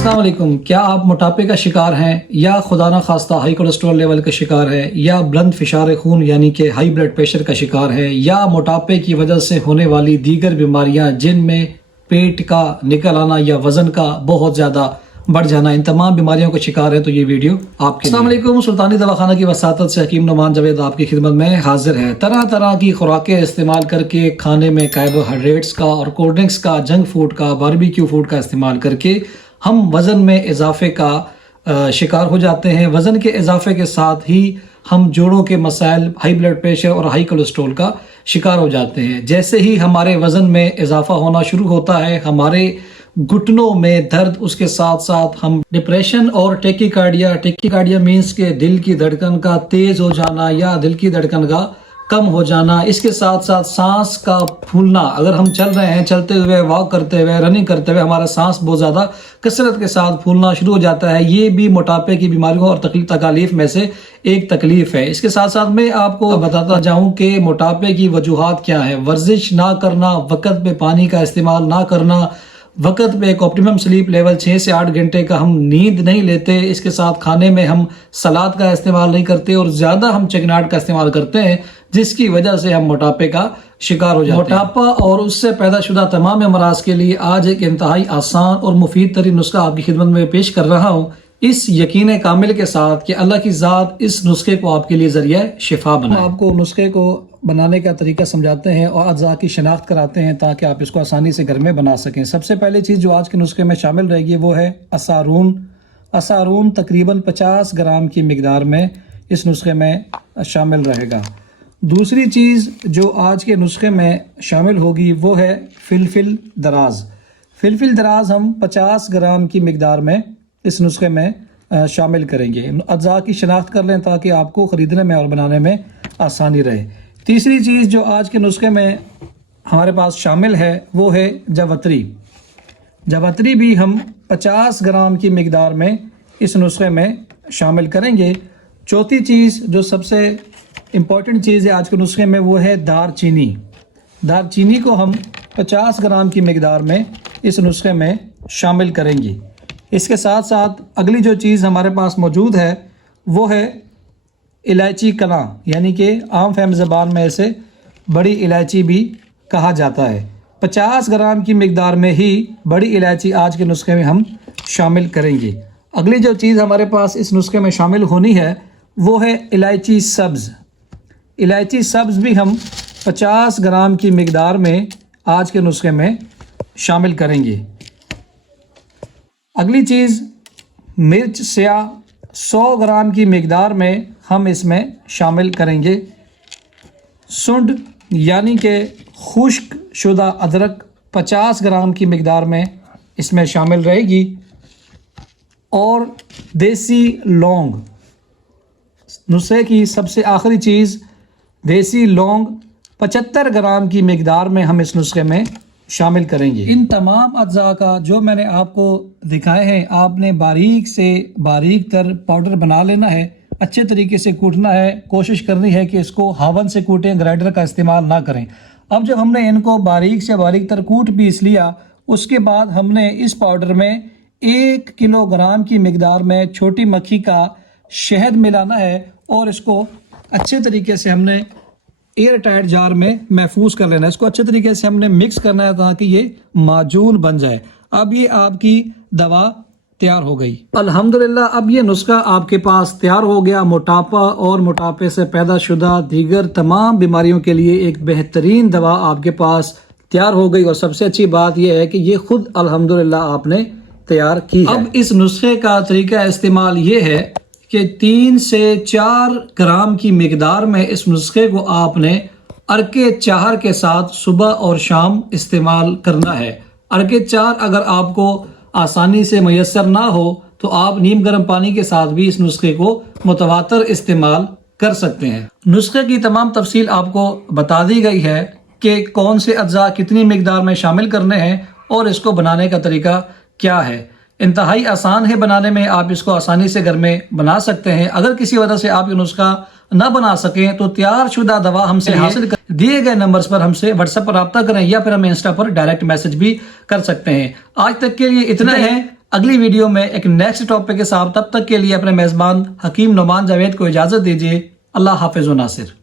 السلام علیکم. کیا آپ موٹاپے کا شکار ہیں یا خدا نہ خواستہ ہائی کولیسٹرول لیول کا شکار ہے یا بلند فشار خون یعنی کہ ہائی بلڈ پریشر کا شکار ہے یا موٹاپے کی وجہ سے ہونے والی دیگر بیماریاں جن میں پیٹ کا نکل آنا یا وزن کا بہت زیادہ بڑھ جانا، ان تمام بیماریوں کا شکار ہے تو یہ ویڈیو آپ کے لیے. السلام علیکم. سلطانی دواخانہ کی وساطت سے حکیم نعمان جاوید آپ کی خدمت میں حاضر ہے. طرح طرح کی خوراکیں استعمال کر کے کھانے میں کاربوہائیڈریٹس کا اور کولڈ ڈرنکس کا، جنک فوڈ کا، باربیکیو فوڈ کا استعمال کر کے ہم وزن میں اضافے کا شکار ہو جاتے ہیں. وزن کے اضافے کے ساتھ ہی ہم جوڑوں کے مسائل، ہائی بلڈ پریشر اور ہائی کولیسٹرول کا شکار ہو جاتے ہیں. جیسے ہی ہمارے وزن میں اضافہ ہونا شروع ہوتا ہے، ہمارے گھٹنوں میں درد، اس کے ساتھ ساتھ ہم ڈپریشن اور ٹیکیکارڈیا مینس کے دل کی دھڑکن کا تیز ہو جانا یا دل کی دھڑکن کا کم ہو جانا، اس کے ساتھ ساتھ سانس کا پھولنا. اگر ہم چل رہے ہیں، چلتے ہوئے، واک کرتے ہوئے، رننگ کرتے ہوئے ہمارا سانس بہت زیادہ کثرت کے ساتھ پھولنا شروع ہو جاتا ہے. یہ بھی موٹاپے کی بیماریوں اور تکالیف میں سے ایک تکلیف ہے. اس کے ساتھ ساتھ میں آپ کو بتاتا جاؤں کہ موٹاپے کی وجوہات کیا ہیں. ورزش نہ کرنا، وقت پہ پانی کا استعمال نہ کرنا، وقت پہ ایک آپٹیمم سلیپ لیول 6 سے 8 گھنٹے کا ہم نیند نہیں لیتے، اس کے ساتھ کھانے میں ہم سلاد کا استعمال نہیں کرتے اور زیادہ ہم چکناٹ کا استعمال کرتے ہیں، جس کی وجہ سے ہم موٹاپے کا شکار ہو جاتے ہیں. موٹاپا اور اس سے پیدا شدہ تمام امراض کے لیے آج ایک انتہائی آسان اور مفید ترین نسخہ آپ کی خدمت میں پیش کر رہا ہوں، اس یقین کامل کے ساتھ کہ اللہ کی ذات اس نسخے کو آپ کے لیے ذریعہ شفا بنائے. آپ کو نسخے کو بنانے کا طریقہ سمجھاتے ہیں اور اجزاء کی شناخت کراتے ہیں تاکہ آپ اس کو آسانی سے گھر میں بنا سکیں. سب سے پہلے چیز جو آج کے نسخے میں شامل رہے گی وہ ہے اسارون. اسارون تقریباً 50 گرام کی مقدار میں اس نسخے میں شامل رہے گا. دوسری چیز جو آج کے نسخے میں شامل ہوگی وہ ہے فلفل دراز. فلفل دراز ہم 50 گرام کی مقدار میں اس نسخے میں شامل کریں گے. اجزاء کی شناخت کر لیں تاکہ آپ کو خریدنے میں اور بنانے میں آسانی رہے. تیسری چیز جو آج کے نسخے میں ہمارے پاس شامل ہے وہ ہے جوتری. جوتری بھی ہم 50 گرام کی مقدار میں اس نسخے میں شامل کریں گے. چوتھی چیز جو سب سے امپورٹنٹ چیز ہے آج کے نسخے میں وہ ہے دار چینی. دار چینی کو ہم 50 گرام کی مقدار میں اس نسخے میں شامل کریں گے. اس کے ساتھ ساتھ اگلی جو چیز ہمارے پاس موجود ہے وہ ہے الائچی کلاں، یعنی کہ عام فہم زبان میں اسے بڑی الائچی بھی کہا جاتا ہے. 50 گرام کی مقدار میں ہی بڑی الائچی آج کے نسخے میں ہم شامل کریں گے. اگلی جو چیز ہمارے پاس اس نسخے میں شامل ہونی ہے وہ ہے الائچی سبز. الائچی سبز بھی ہم 50 گرام کی مقدار میں آج کے نسخے میں شامل کریں گے. اگلی چیز مرچ سیاہ 100 گرام کی مقدار میں ہم اس میں شامل کریں گے. سنڈ یعنی کہ خشک شدہ ادرک 50 گرام کی مقدار میں اس میں شامل رہے گی. اور دیسی لونگ، نسخے کی سب سے آخری چیز دیسی لونگ 75 گرام کی مقدار میں ہم اس نسخے میں شامل کریں گے. ان تمام اجزاء کا جو میں نے آپ کو دکھائے ہیں آپ نے باریک سے باریک تر پاؤڈر بنا لینا ہے. اچھے طریقے سے کوٹنا ہے. کوشش کرنی ہے کہ اس کو ہاون سے کوٹیں، گرائنڈر کا استعمال نہ کریں. اب جب ہم نے ان کو باریک سے باریک تر کوٹ پیس لیا، اس کے بعد ہم نے اس پاؤڈر میں 1 کلو گرام کی مقدار میں چھوٹی مکھی کا شہد ملانا ہے اور اس کو اچھے طریقے سے ہم نے ایئر ٹائٹ جار میں محفوظ کر لینا ہے. اس کو اچھے طریقے سے ہم نے مکس کرنا ہے تاکہ یہ معجون بن جائے. اب یہ آپ کی دوا تیار ہو گئی. الحمدللہ اب یہ نسخہ آپ کے پاس تیار ہو گیا. موٹاپا اور موٹاپے سے پیدا شدہ دیگر تمام بیماریوں کے لیے ایک بہترین دوا آپ کے پاس تیار ہو گئی. اور سب سے اچھی بات یہ ہے کہ یہ خود الحمدللہ آپ نے تیار کی ہے. اب اس نسخے کا طریقہ استعمال یہ ہے کہ 3 سے 4 گرام کی مقدار میں اس نسخے کو آپ نے عرق چہار کے ساتھ صبح اور شام استعمال کرنا ہے. عرق چہار اگر آپ کو آسانی سے میسر نہ ہو تو آپ نیم گرم پانی کے ساتھ بھی اس نسخے کو متواتر استعمال کر سکتے ہیں. نسخے کی تمام تفصیل آپ کو بتا دی گئی ہے کہ کون سے اجزاء کتنی مقدار میں شامل کرنے ہیں اور اس کو بنانے کا طریقہ کیا ہے. انتہائی آسان ہے بنانے میں، آپ اس کو آسانی سے گھر میں بنا سکتے ہیں. اگر کسی وجہ سے آپ یہ نسخہ نہ بنا سکیں تو تیار شدہ دوا ہم سے حاصل کر دیے گئے نمبرز پر ہم سے واٹس ایپ پر رابطہ کریں یا پھر ہمیں انسٹا پر ڈائریکٹ میسج بھی کر سکتے ہیں. آج تک کے لیے اتنا ہے. اگلی ویڈیو میں ایک نیکسٹ ٹاپک کے ساتھ، تب تک کے لیے اپنے میزبان حکیم نعمان جاوید کو اجازت دیجیے۔ اللہ حافظ و ناصر۔